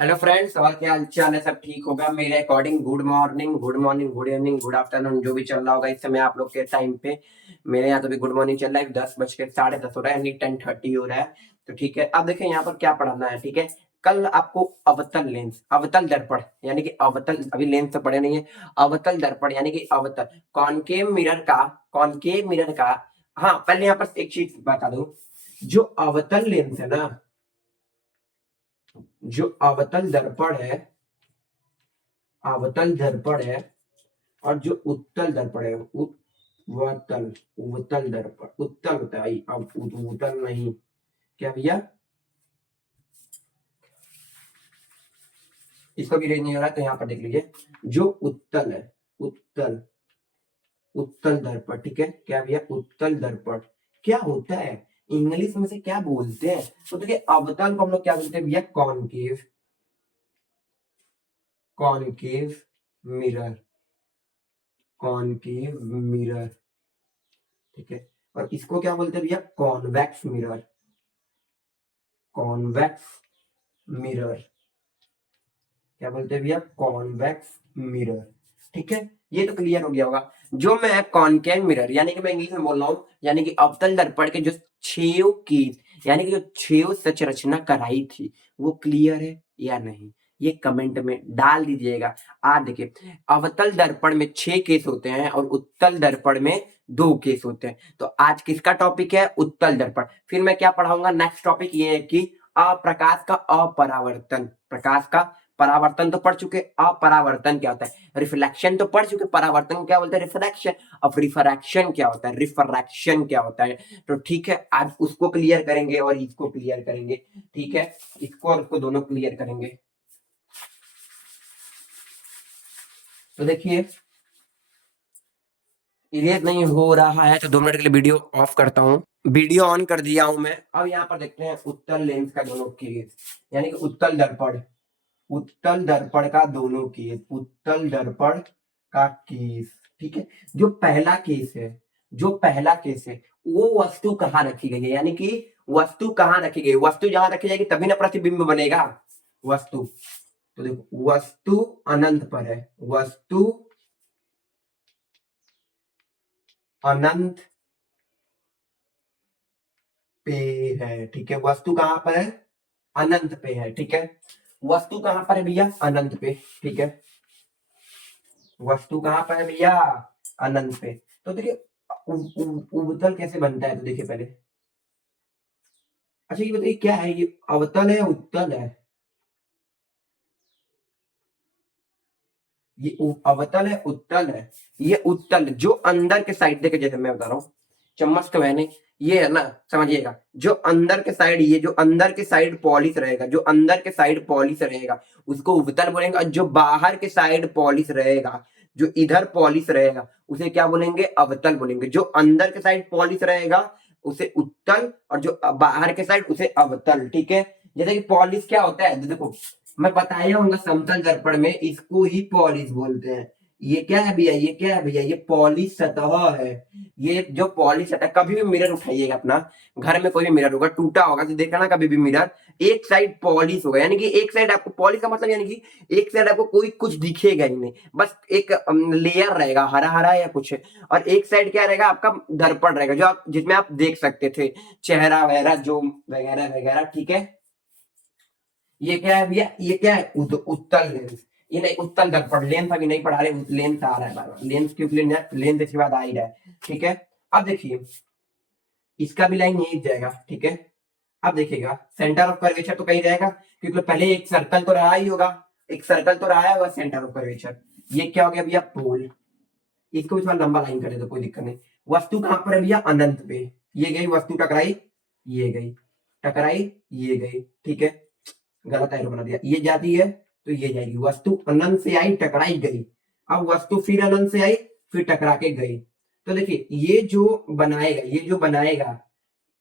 Hello friends, और क्या हाल चाल है? सब ठीक होगा मेरे according. Good morning, good morning, good evening, good afternoon, जो भी चल रहा होगा इस समय आप लोग के टाइम पे। मेरे यहाँ तो भी गुड मॉर्निंग चल रहा है। 10 बज के 10:30 हो रहा है, यानी 10:30 हो रहा है। तो ठीक है, अब देखिए यहाँ पर क्या पढ़ना है। ठीक है, कल आपको अवतल लेंस, अवतल दर्पण यानी कि अवतल, अभी लेंस तो पढ़े नहीं है। अवतल दर्पण यानी कि अवतल कॉनकेव मिरर का, कॉनकेव मिरर का। हाँ, पहले यहाँ पर एक चीज बता दूं। जो अवतल लेंस है ना, जो अवतल दर्पण है, अवतल दर्पण है, और जो उत्तल दर्पण है, वतल, उत्तल दर्पण, उत्तल होता है। अब उत्तल नहीं, क्या भैया? इसको भी रेंज नहीं हो रहा है तो यहाँ पर देख लीजिए। जो उत्तल है, उत्तल, उत्तल दर्पण। ठीक है, क्या भैया? उत्तल दर्पण क्या होता है? इंग्लिश में से क्या बोलते हैं? तो देखिए, अवतल को हम लोग क्या बोलते हैं भैया? Concave, concave mirror, concave mirror. ठीक है, और इसको क्या बोलते हैं भैया? Convex mirror, convex mirror. क्या बोलते हैं भैया? Convex mirror. ठीक है, ये तो क्लियर हो गया होगा। जो मैं कॉनकेव मिरर यानी कि मैं इंग्लिश में बोल रहा हूँ, यानी कि अवतल दर्पण के जो छेव की, यानी कि जो छेव सच रचना कराई थी, वो क्लियर है या नहीं, ये कमेंट में डाल दीजिएगा। आज देखिए, अवतल दर्पण में 6 केस होते हैं और उत्तल दर्पण में 2 केस होते हैं। तो आज किसका टॉपिक है? उत्तल दर्पण। फिर मैं क्या पढ़ाऊंगा? नेक्स्ट टॉपिक ये है कि प्रकाश का अपरावर्तन। प्रकाश का परावर्तन तो पढ़ चुके, अपरावर्तन क्या होता है? रिफ्लेक्शन तो पढ़ चुके, परावर्तन को क्या बोलते हैं? रिफ्रैक्शन। अब रिफ्रैक्शन क्या होता है? रिफ्रैक्शन क्या होता है? तो ठीक है, आज उसको क्लियर करेंगे और इसको क्लियर करेंगे। ठीक है, इसको और उसको दोनों क्लियर करेंगे। तो देखिए, इरेज नहीं हो रहा है तो 2 मिनट के लिए वीडियो ऑफ करता हूँ। वीडियो ऑन कर दिया हूं मैं। अब यहाँ पर देखते हैं उत्तल लेंस का दोनों केस, यानी कि उत्तल दर्पण, उत्तल दर्पण का दोनों केस, उत्तल दर्पण का केस। ठीक है, जो पहला केस है, जो पहला केस है, वो वस्तु कहाँ रखी गई है? यानी कि वस्तु कहाँ रखी गई? वस्तु जहां रखी जाएगी तभी ना प्रतिबिंब बनेगा। वस्तु, तो देखो, वस्तु अनंत पर है, वस्तु अनंत पे है। ठीक है, वस्तु कहां पर है? अनंत पे है। ठीक है, वस्तु कहां पर है भैया? अनंत पे। ठीक है, वस्तु कहां पर है भैया? अनंत पे। तो देखिए, उबतल कैसे बनता है? तो देखिए पहले, अच्छा ये बताइए, क्या है ये? अवतल है, उत्तल है? ये अवतल है, उत्तल है? ये उत्तल, जो अंदर के साइड, देखे जैसे मैं बता रहा हूँ, चम्मच का मैंने, ये है ना, समझिएगा, जो अंदर के साइड, ये जो अंदर के साइड पॉलिश रहेगा, जो अंदर के साइड पॉलिश रहेगा उसको उपतल बोलेंगे। और जो बाहर के साइड पॉलिश रहेगा, जो इधर पॉलिश रहेगा, उसे क्या बोलेंगे? अवतल बोलेंगे। जो अंदर के साइड पॉलिश रहेगा उसे उत्तल, और जो बाहर के साइड उसे अवतल। ठीक है, जैसे कि पॉलिश क्या होता है, देखो मैं बताया हूँ समतल दर्पण में इसको ही पॉलिश बोलते हैं। ये क्या है भैया? ये क्या है भैया? ये पॉलिश सतह है। ये जो पॉलिश सतह, कभी भी मिरर उठाइएगा अपना, घर में कोई भी मिरर होगा, टूटा होगा तो देखा ना, कभी भी मिरर एक साइड पॉलिश होगा, यानी कि एक साइड आपको पॉलिश का मतलब, यानी कि एक साइड आपको कोई कुछ दिखेगा ही नहीं, बस एक लेयर रहेगा हरा हरा या कुछ। और एक साइड क्या रहेगा? आपका दर्पण रहेगा, जो आप, जिसमें आप देख सकते थे चेहरा वगैरह, जो वगैरह वगैरह। ठीक है, ये क्या है भैया? ये क्या है? उत्तल लेंस। ये नहीं, उत्तल दर्पण। लेंस अभी नहीं पढ़ा रहे, लेंस आ रहा है बार बार। लेंस क्यों? लेंस इसके बाद आ ही रहा है। ठीक है, अब देखिए, इसका भी लाइन यही जाएगा। ठीक है, अब देखिएगा, सेंटर ऑफ कर्वेचर तो कहीं रहेगा, क्योंकि पहले एक सर्कल तो रहा ही होगा, एक सर्कल तो रहा है, सेंटर ऑफ कर्वेचर। ये क्या हो गया भैया? पोल। इसको भी थोड़ा लंबा लाइन कर दे तो कोई दिक्कत नहीं। वस्तु कहां पर है भैया? अनंत पे। ये गई वस्तु, टकराई, ये गई, टकराई, ये गई। ठीक है, गलत एरो बना दिया, ये जाती है तो ये जाएगी। वस्तु अनंत से आई, टकराई, गई। अब वस्तु फिर अनंत से आई, फिर टकरा के गई। तो देखिए, ये जो बनाएगा, ये जो बनाएगा,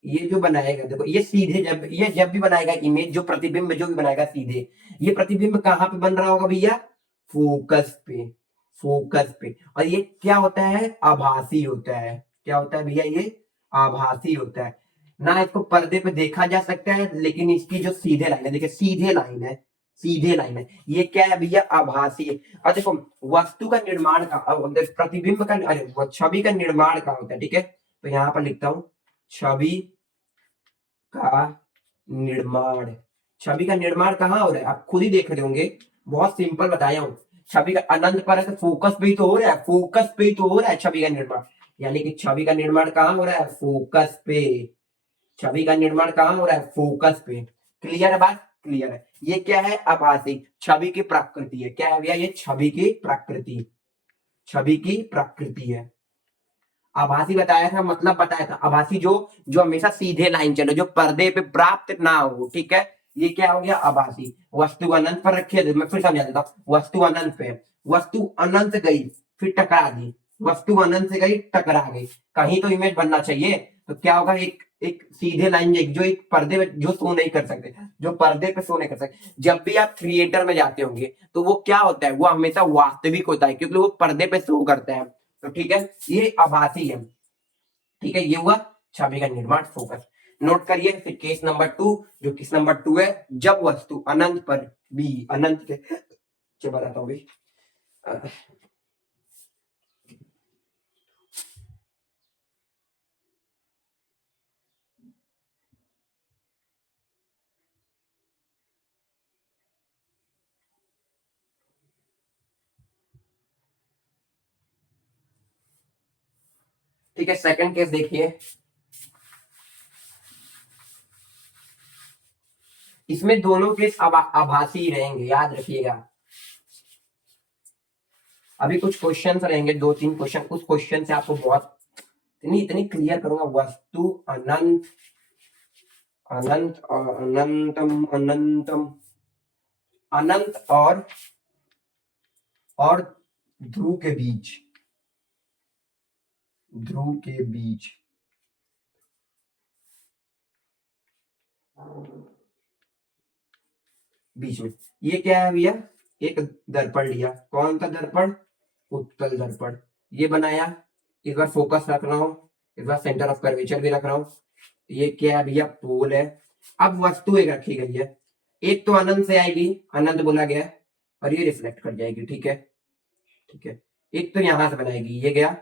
ये जो बनाएगा, देखो ये सीधे, जब ये जब भी बनाएगा इमेज, जो प्रतिबिंब जो भी बनाएगा सीधे, ये प्रतिबिंब कहां पे बन रहा होगा भैया? फोकस पे, फोकस पे। और ये क्या होता है? आभासी होता है। क्या होता है भैया? ये आभासी होता है ना। इसको पर्दे पे देखा जा सकता है, लेकिन इसकी जो सीधे लाइन है, देखिए सीधे लाइन है, सीधे लाइन है। ये क्या है भैया, आभासी है। और देखो वस्तु का निर्माण का प्रतिबिंब का, अरे वो छवि का निर्माण कहाँ होता है, ठीक है। तो यहाँ पर लिखता हूं छवि का निर्माण। छवि का निर्माण कहाँ हो रहा है, आप खुद ही देख रहे होंगे, बहुत सिंपल बताया हूं। छवि का अनंत पर है तो फोकस पे ही तो हो रहा है, फोकस पे ही तो हो रहा है छवि का निर्माण। यानी कि छवि का निर्माण कहाँ हो रहा है, फोकस पे। छवि का निर्माण कहाँ हो रहा है, फोकस पे। क्लियर है बात, क्लियर है। ये क्या है, आभासी, छवि की प्रकृति है। क्या है भैया, ये छवि की प्रकृति, छवि की प्रकृति है। आभासी बताया था, मतलब बताया था आभासी, जो जो हमेशा सीधे लाइन चले, जो पर्दे पे प्राप्त ना हो, ठीक है। ये क्या हो गया, आभासी। वस्तु अनंत पर रखी है, मैं फिर समझा देता हूं। वस्तु अनंत पे, वस्तु अनंत गई, फिर टकरा दी, वस्तु अनंत से गई टकरा गई, कहीं तो इमेज बनना चाहिए। तो क्या होगा, एक एक सीधे लाइन जाएगी, जो एक पर्दे पे जो शो नहीं कर सकते, जो पर्दे पे शो नहीं कर सकते। जब भी आप थिएटर में जाते होंगे तो वो क्या होता है, वो हमेशा वास्तविक होता है, क्योंकि वो पर्दे पे शो करता है। तो ठीक है, ये आभासी है। ठीक है, ये हुआ छवि का निर्माण, फोकस। नोट करिए फिर केस नंबर 2, जो केस नंबर 2 है, जब वस्तु अनंत पर बी, अनंत के, चलो बताता हूँ भी। ठीक है, सेकंड केस देखिए। इसमें दोनों केस आभासी ही रहेंगे, याद रखिएगा। अभी कुछ क्वेश्चंस रहेंगे, 2-3 क्वेश्चन, उस क्वेश्चन से आपको बहुत इतनी इतनी क्लियर करूंगा। वस्तु अनंत, अनंत और अनंतम, अनंतम, अनंत और ध्रुव के बीच, ध्रुव के बीच, बीच में ये क्या है भैया, एक दर्पण लिया। कौन सा दर्पण, उत्तल दर्पण। ये बनाया, इस बार फोकस रख रहा हूं, इस बार सेंटर ऑफ कर्वेचर भी रख रहा हूं। ये क्या है भैया, पोल है। अब वस्तु एक रखी गई है, एक तो अनंत से आएगी, अनंत बोला गया है, और ये रिफ्लेक्ट कर जाएगी, ठीक है। ठीक है, एक तो यहां से बनाएगी, ये गया,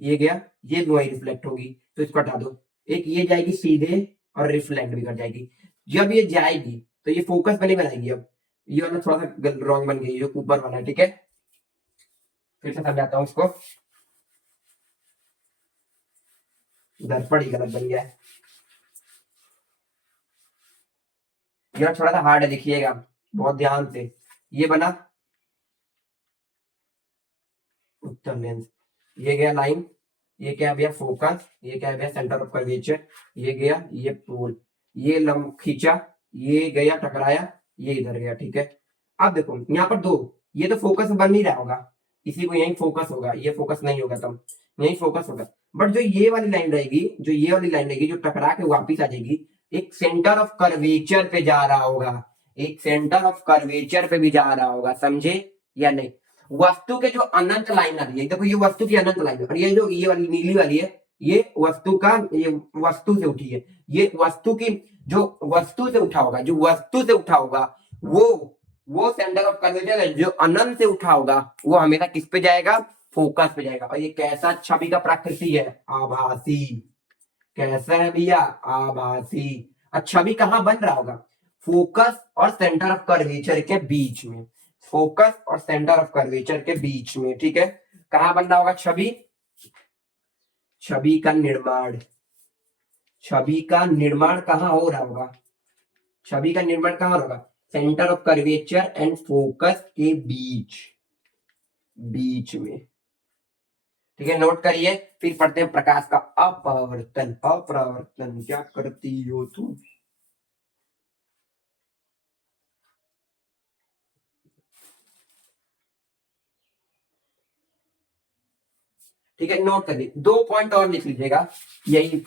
ये गया, ये भी वही रिफ्लेक्ट होगी, तो इसको हटा दो। एक ये जाएगी सीधे और रिफ्लेक्ट भी कर जाएगी। जब ये जाएगी तो ये फोकस बनी बनाएगी। अब ये वाला थोड़ा सा रॉन्ग बन गई, जो ऊपर वाला है, ठीक है। फिर से समझाता हूँ इसको, दर्पण ही गलत बन गया है, ये थोड़ा सा हार्ड है, देखिएगा बहुत ध्यान से। ये बना उत्तर लेंस, ये गया लाइन, ये क्या भैया, फोकस, ये क्या भैया, सेंटर ऑफ कर्वेचर, ये गया, ये पोल, ये लंब खींचा, ये गया टकराया, ये इधर गया, ठीक है। अब देखो यहाँ पर दो, ये तो फोकस बन नहीं रहा होगा, इसी को यही फोकस होगा, ये फोकस नहीं होगा, तब यही फोकस होगा। बट जो ये वाली लाइन रहेगी, जो ये वाली लाइन रहेगी, जो टकरा के वापिस आ जाएगी, एक सेंटर ऑफ कर्वेचर पे जा रहा होगा, एक सेंटर ऑफ कर्वेचर पे भी जा रहा होगा, समझे या नहीं। वस्तु के जो अनंत लाइन आ रही है, देखो ये वस्तु की अनंत लाइन है, और ये जो ये वाली नीली वाली है, ये वस्तु का, ये वस्तु से उठी है, ये वस्तु की, जो वस्तु से उठा होगा, जो वस्तु से उठा होगा, वो सेंटर ऑफ कर्वेचर है। जो अनंत से उठा होगा वो हमेशा किस पे जाएगा, फोकस पे जाएगा। और ये कैसा छवि का प्रकृति है, आभासी। कैसा है भैया, आभासी। और छवि कहां बन रहा होगा, फोकस और सेंटर ऑफ कर्वेचर के बीच में, फोकस और सेंटर ऑफ कर्वेचर के बीच में, ठीक है। कहां बन रहा होगा छवि, छवि का निर्माण, छवि का निर्माण कहां हो रहा होगा, छवि का निर्माण कहां होगा, centre of curvature and focus के बीच, बीच में, ठीक है। नोट करिए, फिर पढ़ते हैं प्रकाश का अपवर्तन। अपरावर्तन क्या करती हो तुम, ठीक है। नोट करिए, 2 पॉइंट और लिख लीजिएगा, यही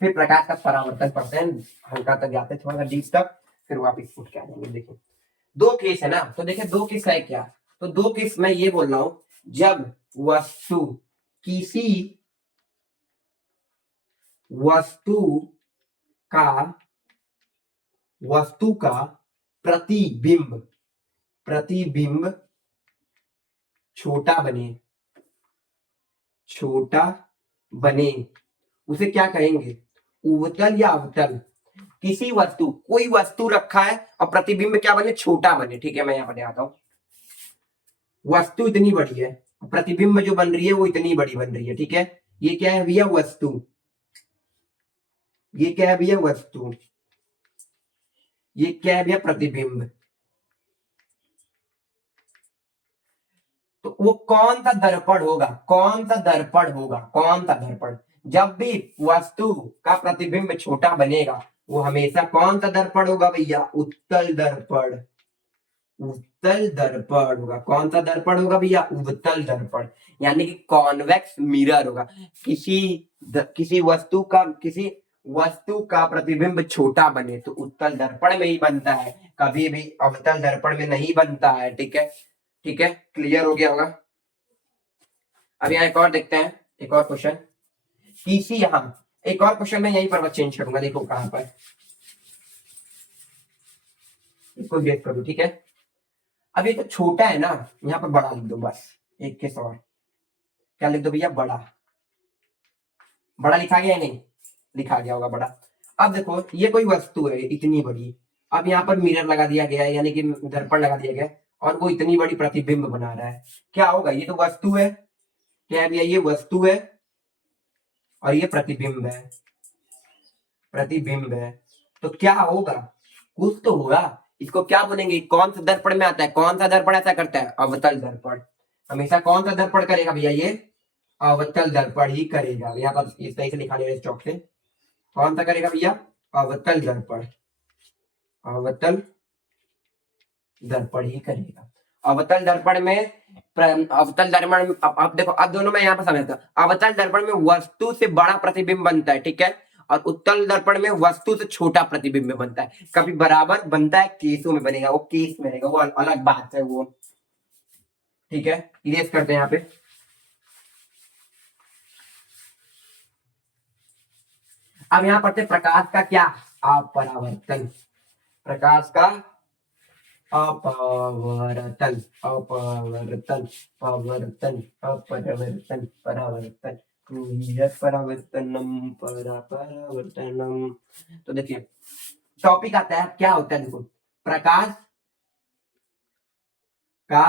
फिर प्रकाश का परावर्तन पढ़ते हैं, हल्का तक जाते हैं, थोड़ा सा डीप तक, फिर वापिस उठ के आ जाएंगे। देखिए 2 केस है ना, तो देखिए 2 केस है क्या, तो 2 केस मैं ये बोल रहा हूँ जब वस्तु किसी वस्तु का वस्तु का प्रतिबिंब प्रतिबिंब छोटा बने छोटा बने उसे क्या कहेंगे, उवतल या अवतल। किसी वस्तु, कोई वस्तु रखा है और प्रतिबिंब क्या बने, छोटा बने। ठीक है, मैं यहां पर आता हूं, वस्तु इतनी बड़ी है, प्रतिबिंब जो बन रही है वो इतनी बड़ी बन रही है। ठीक है, ये क्या है भैया, वस्तु। ये क्या है भैया, वस्तु। ये क्या है भैया, प्रतिबिंब। तो वो कौन सा दर्पण होगा, कौन सा दर्पण होगा, कौन सा दर्पण। जब भी वस्तु का प्रतिबिंब छोटा बनेगा वो हमेशा कौन सा दर्पण होगा भैया, उत्तल दर्पण। उत्तल दर्पण होगा। कौन सा दर्पण होगा भैया, उत्तल दर्पण, यानी कि कॉन्वेक्स मिरर होगा। किसी वस्तु का प्रतिबिंब छोटा बने तो उत्तल दर्पण में ही बनता है, कभी भी अवतल दर्पण में नहीं बनता है। ठीक है, ठीक है, क्लियर हो गया होगा। अब यहाँ एक और देखते हैं, एक और क्वेश्चन। किसी यहाँ एक और क्वेश्चन मैं यहीं पर बस चेंज करूंगा, देखो कहां पर, इसको देख करूँ। ठीक है, अब ये तो छोटा है ना, यहाँ पर बड़ा लिख दो बस, एक के सौ। क्या लिख दो भैया, बड़ा। बड़ा लिखा गया है, नहीं लिखा गया होगा बड़ा। अब देखो ये कोई वस्तु है इतनी बड़ी, अब यहाँ पर मिरर लगा दिया गया है, यानी कि दर्पण लगा दिया गया है, और वो इतनी बड़ी प्रतिबिंब बना रहा है। क्या होगा, ये तो वस्तु है, क्या है भैया, ये वस्तु है और ये प्रतिबिंब है, प्रतिबिंब है। तो क्या होगा, कुछ तो होगा। इसको क्या बोलेंगे, कौन सा दर्पण में आता है, कौन सा दर्पण ऐसा करता है, अवतल दर्पण। हमेशा कौन सा दर्पण करेगा भैया, ये अवतल दर्पण ही करेगा। यहाँ पर इस तरह से लिखा गया है चौक से, कौन सा करेगा भैया, अवतल दर्पण, अवतल दर्पण ही करेगा। अवतल दर्पण में अवतल दर्पण में अब देखो, अब दोनों में यहाँ पर समझता हूं। अवतल दर्पण में वस्तु से बड़ा प्रतिबिंब बनता है, ठीक है, और उत्तल दर्पण में वस्तु से छोटा प्रतिबिंब बनता है। कभी बराबर बनता है, केसों में बनेगा, वो केस में रहेगा, वो अलग बात है वो। ठीक है, इरेज करते हैं यहाँ पे। अब यहाँ पढ़ते प्रकाश का क्या, अपरावर्तन। प्रकाश का अपवर्तन, अपवर्तन, पवर्तन, अपरिवर्तन, परावर्तन, परावर्तनम, परावर्तनम। तो देखिए टॉपिक आता है, क्या होता है, देखो प्रकाश का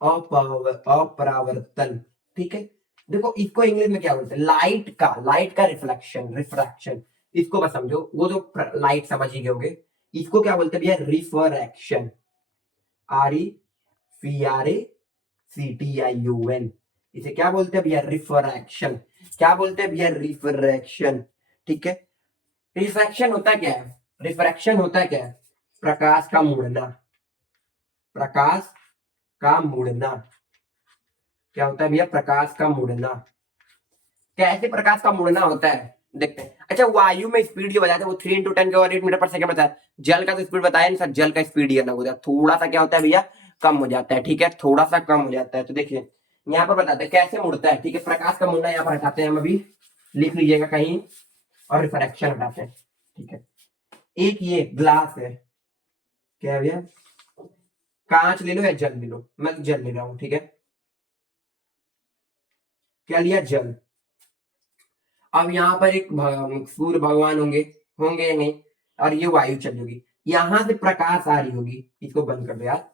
अपरावर्तन। ठीक है, देखो इसको इंग्लिश में क्या बोलते हैं, लाइट का रिफ्लेक्शन, रिफ्रैक्शन। इसको बस समझो, वो जो लाइट समझ ही गए, इसको क्या बोलते हैं भैया, रिफ्रैक्शन। REFRACTION, इसे क्या बोलते हैं भैया, रिफ्रैक्शन। क्या बोलते हैं भैया, रिफ्रैक्शन। ठीक है, रिफ्रैक्शन होता क्या है, रिफ्रैक्शन होता क्या है, प्रकाश का मुड़ना, प्रकाश का मुड़ना। क्या होता है भैया, प्रकाश का मुड़ना। कैसे प्रकाश का मुड़ना होता है, देखते हैं। अच्छा, वायु में स्पीड जो बताया था वो 3 × 10⁸ बताया। जल का तो स्पीड बताया नहीं सर, जल का स्पीड ही अलग होता है, थोड़ा सा क्या होता है भैया, कम हो जाता है। ठीक है, थोड़ा सा कम हो जाता है। तो देखिए यहाँ पर बताते हैं कैसे मुड़ता है। ठीक है, प्रकाश का मुड़ना यहाँ पर हटाते हैं हम अभी, लिख लीजिएगा कहीं, और रिफ्रैक्शन हटाते हैं। ठीक है, एक ये ग्लास है, क्या है भैया, कांच ले लो या जल ले लो, मैं तो जल ले रहा हूं। ठीक है, क्या लिया, जल। अब यहाँ पर एक सूर्य भगवान होंगे, होंगे या नहीं, और ये वायु चली होगी, यहां से प्रकाश आ रही होगी, इसको बंद कर दो यार।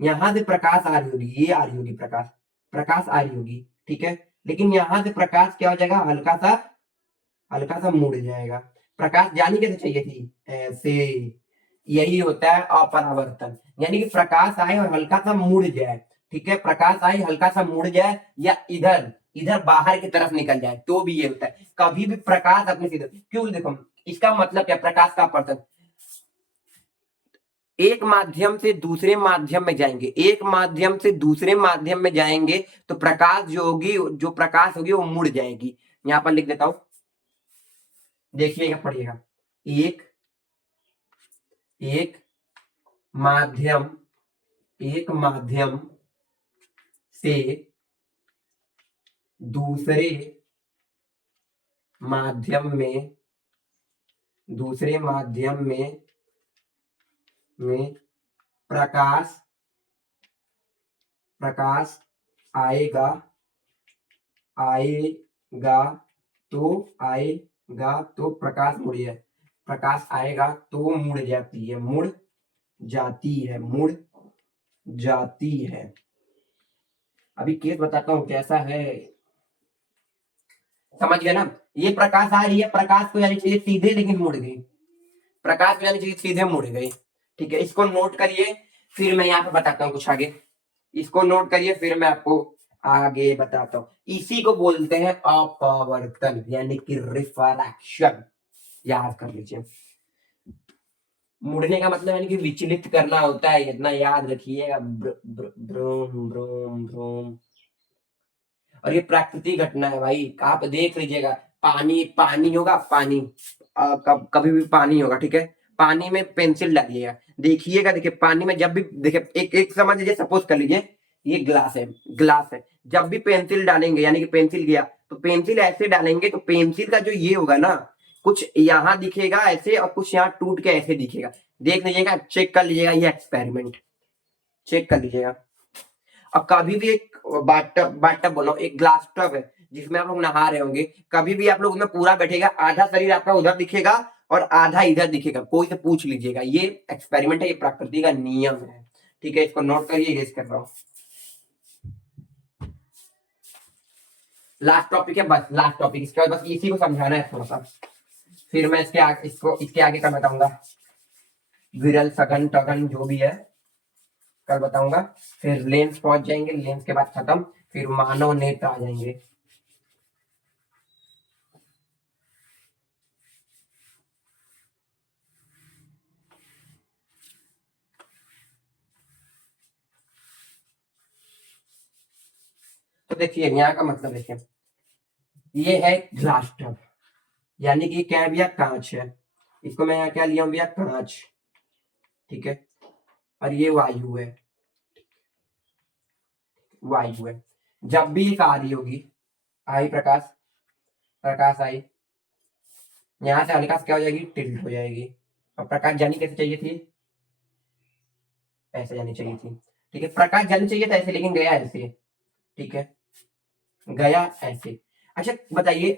यहां से प्रकाश आ रही होगी, ये आ रही होगी प्रकाश, प्रकाश आ रही होगी। ठीक है, लेकिन यहां से प्रकाश क्या हो जाएगा, हल्का सा मुड़ जाएगा। प्रकाश जानी कैसे चाहिए थी, ऐसे। यही होता है अपरावर्तन, यानी कि प्रकाश आए और हल्का सा मुड़ जाए। ठीक है, प्रकाश आए हल्का सा मुड़ जाए, या इधर इधर बाहर की तरफ निकल जाए, तो भी ये होता है। कभी भी प्रकाश अपने सीधे, क्यों, देखो इसका मतलब क्या, प्रकाश का अपवर्तन, एक माध्यम से दूसरे माध्यम में जाएंगे, एक माध्यम से दूसरे माध्यम में जाएंगे, तो प्रकाश जो होगी, जो प्रकाश होगी वो मुड़ जाएगी। यहां पर लिख देता हूं, देखिएगा पढ़िएगा। एक एक माध्यम एक माध्यम से दूसरे माध्यम में प्रकाश प्रकाश आएगा आएगा तो प्रकाश आएगा तो मुड़ जाती है। अभी केस बताता हूँ कैसा है, समझ गया ना। ये प्रकाश आ रही है, प्रकाश को जानी चाहिए सीधे, लेकिन मुड़ गई। प्रकाश को जानी चाहिए सीधे, मुड़ गई। ठीक है, इसको नोट करिए, फिर मैं यहाँ पे बताता हूँ कुछ आगे। इसको नोट करिए, फिर मैं आपको आगे बताता हूँ। इसी को बोलते हैं अपवर्तन, यानी कि रिफ्रैक्शन। याद कर लीजिए, मुड़ने का मतलब यानी कि विचलित करना होता है, इतना याद रखिएगा। ब्रोम ब्रोम ब्रोम। और ये प्राकृतिक घटना है भाई, आप देख लीजिएगा। पानी पानी होगा, पानी कभी भी पानी होगा, ठीक है। पानी में पेंसिल डालिएगा, देखिएगा। देखिए पानी में जब भी, देखिए एक एक समझ लीजिए, सपोज कर लीजिए ये ग्लास है। जब भी पेंसिल डालेंगे, यानी कि पेंसिल गया, तो पेंसिल ऐसे डालेंगे तो पेंसिल का जो ये होगा ना, कुछ यहाँ दिखेगा ऐसे और कुछ यहाँ टूट के ऐसे दिखेगा। देख लीजिएगा, चेक कर लीजिएगा, ये एक्सपेरिमेंट चेक कर लीजिएगा। अब कभी भी एक बाटब बोलो, एक ग्लास टब है जिसमें आप लोग नहा रहे होंगे। कभी भी आप लोग उसमें पूरा बैठेगा, आधा शरीर आपका उधर दिखेगा और आधा इधर दिखेगा। कोई से पूछ लीजिएगा, ये एक्सपेरिमेंट है, ये प्रकृति का नियम है। ठीक है, इसको नोट करिए, इरेज कर रहा हूं। लास्ट टॉपिक है, बस लास्ट टॉपिक। इसके बाद बस इसी को समझाना है थोड़ा सा, फिर मैं इसके आगे का बताऊंगा। विरल सघन टघन जो भी है कल बताऊंगा। फिर लेंस पहुंच जाएंगे, लेंस के बाद खत्म, फिर मानव नेत्र आ जाएंगे। तो देखिए यहाँ का मतलब देखिए, ये है ग्लास टब, यानी कि क्या है भैया, कांच है। इसको मैं यहाँ क्या लिया हूँ भैया, कांच। ठीक है, और ये वायु है, वायु है। जब भी एक आ रही होगी, आई प्रकाश, प्रकाश आई, यहाँ से हल्का क्या हो जाएगी, टिल्ट हो जाएगी। और प्रकाश जानी कैसे चाहिए थी, ऐसे जानी चाहिए थी। ठीक है, प्रकाश जानी चाहिए था ऐसे, लेकिन गया ऐसे। ठीक है, गया ऐसे। अच्छा बताइए,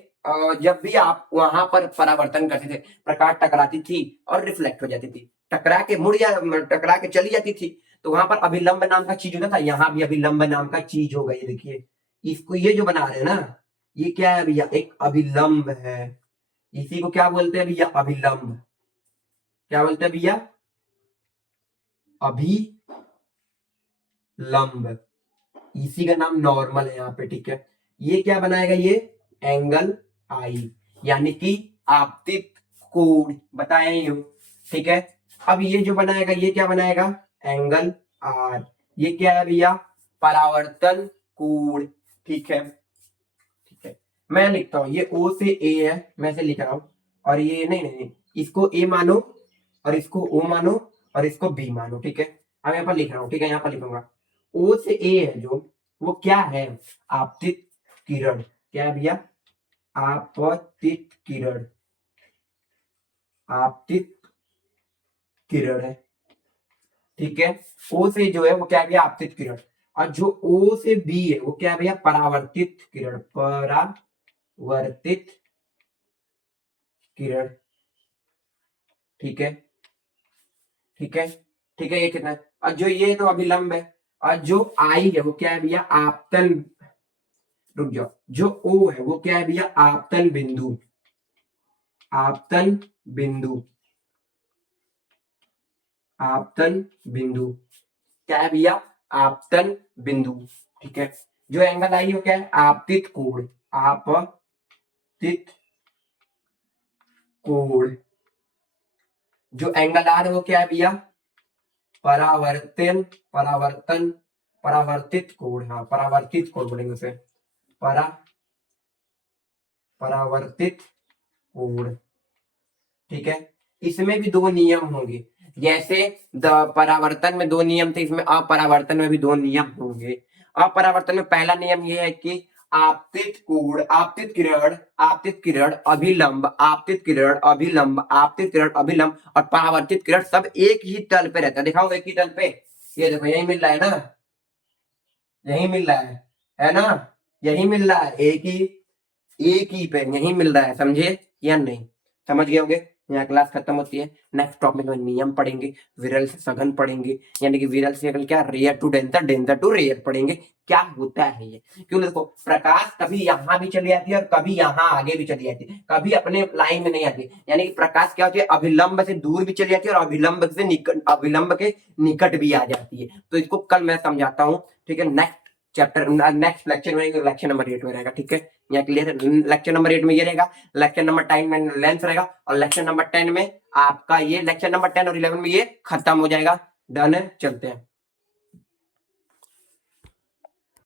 जब भी आप वहां पर परावर्तन करते थे, प्रकाश टकराती थी और रिफ्लेक्ट हो जाती थी, टकरा के चली जाती थी, तो वहां पर अभिलंब नाम का चीज होता था। यहाँ भी अभिलंब नाम का चीज होगा, ये देखिए। इसको ये जो बना रहे हैं ना, ये क्या है भैया, एक अभिलंब है। इसी को क्या बोलते हैं भैया, अभिलंब। क्या बोलते हैं भैया, अभिलंब। इसी का नाम नॉर्मल है यहाँ पे। ठीक है, ये क्या बनाएगा, ये एंगल आई, यानी कि आपतित कोण बताए हो। ठीक है, अब ये जो बनाएगा, ये क्या बनाएगा, एंगल आर। ये क्या है भैया, परावर्तन कोण। ठीक है, ठीक है, मैं लिखता हूं, ये ओ से ए है, मैं से लिख रहा हूं। और ये नहीं नहीं नहीं, इसको ए मानो, और इसको ओ मानो, और इसको बी मानो। ठीक है, अब यहाँ पर लिख रहा हूँ। ठीक है, यहाँ पर लिखूंगा, ओ से ए है जो, वो क्या है, आपतित किरण। क्या है भैया, आपतित किरण, आपतित किरण है। ठीक है, ओ से जो है वो क्या है भैया, आपतित किरण। और जो ओ से बी है वो क्या है भैया, परावर्तित किरण, परावर्तित किरण। ठीक है, ठीक है, ठीक है, ये कितना है। और जो ये तो अभिलंब है, और जो आई है वो क्या है भैया, आपतन। रुक जाओ, जो ओ है वो क्या है भैया, आपतन बिंदु, आपतन बिंदु, आपतन बिंदु। क्या है भैया, आपतन बिंदु। ठीक है, जो एंगल आई हो क्या है, आपतित कोण, आपतित कोण। जो एंगल आर है वो क्या है भैया, परावर्तन, परावर्तन, परावर्तित कोण। हाँ, परावर्तित कोण बोलेंगे उसे, परावर्तित कोण। ठीक है, इसमें भी दो नियम होंगे। जैसे परावर्तन में दो नियम थे, इसमें अपरावर्तन में भी दो नियम होंगे। अपरावर्तन में पहला नियम यह है कि आपतित किरण अभिलंब, आपतित किरण अभिलंब, आपतित किरण अभिलंब और परावर्तित किरण सब एक ही तल पे रहता है। दिखाओ एक ही तल पे, ये देखो यही मिल रहा है ना, यही मिल रहा है ना, यही मिल रहा है, एक ही पे यही मिल रहा है, समझे या नहीं? समझ गए होंगे। यहाँ क्लास खत्म होती है। नेक्स्ट टॉपिक में नियम पढ़ेंगे, विरल से सघन पढ़ेंगे, यानी कि विरल से क्या, rare to denser, denser to rare पढ़ेंगे। क्या होता है ये, क्यों देखो प्रकाश कभी यहाँ भी चली जाती है और कभी यहाँ आगे भी चली जाती है, कभी अपने लाइन में नहीं आती। यानी कि प्रकाश क्या होती है, अभिलंब से दूर भी चली जाती है और अभिलंब के निकट भी आ जाती है। तो इसको कल मैं समझाता हूँ, ठीक है। नेक्स्ट लेक्चर में, लेक्चर नंबर 8 में रहेगा, ठीक है। यहाँ क्लियर है। लेक्चर नंबर 8 में ये रहेगा, लेक्चर नंबर 10 में लेंथ रहेगा और लेक्चर नंबर 10 में आपका ये, लेक्चर नंबर 10 और 11 में ये खत्म हो जाएगा। डन है, चलते हैं।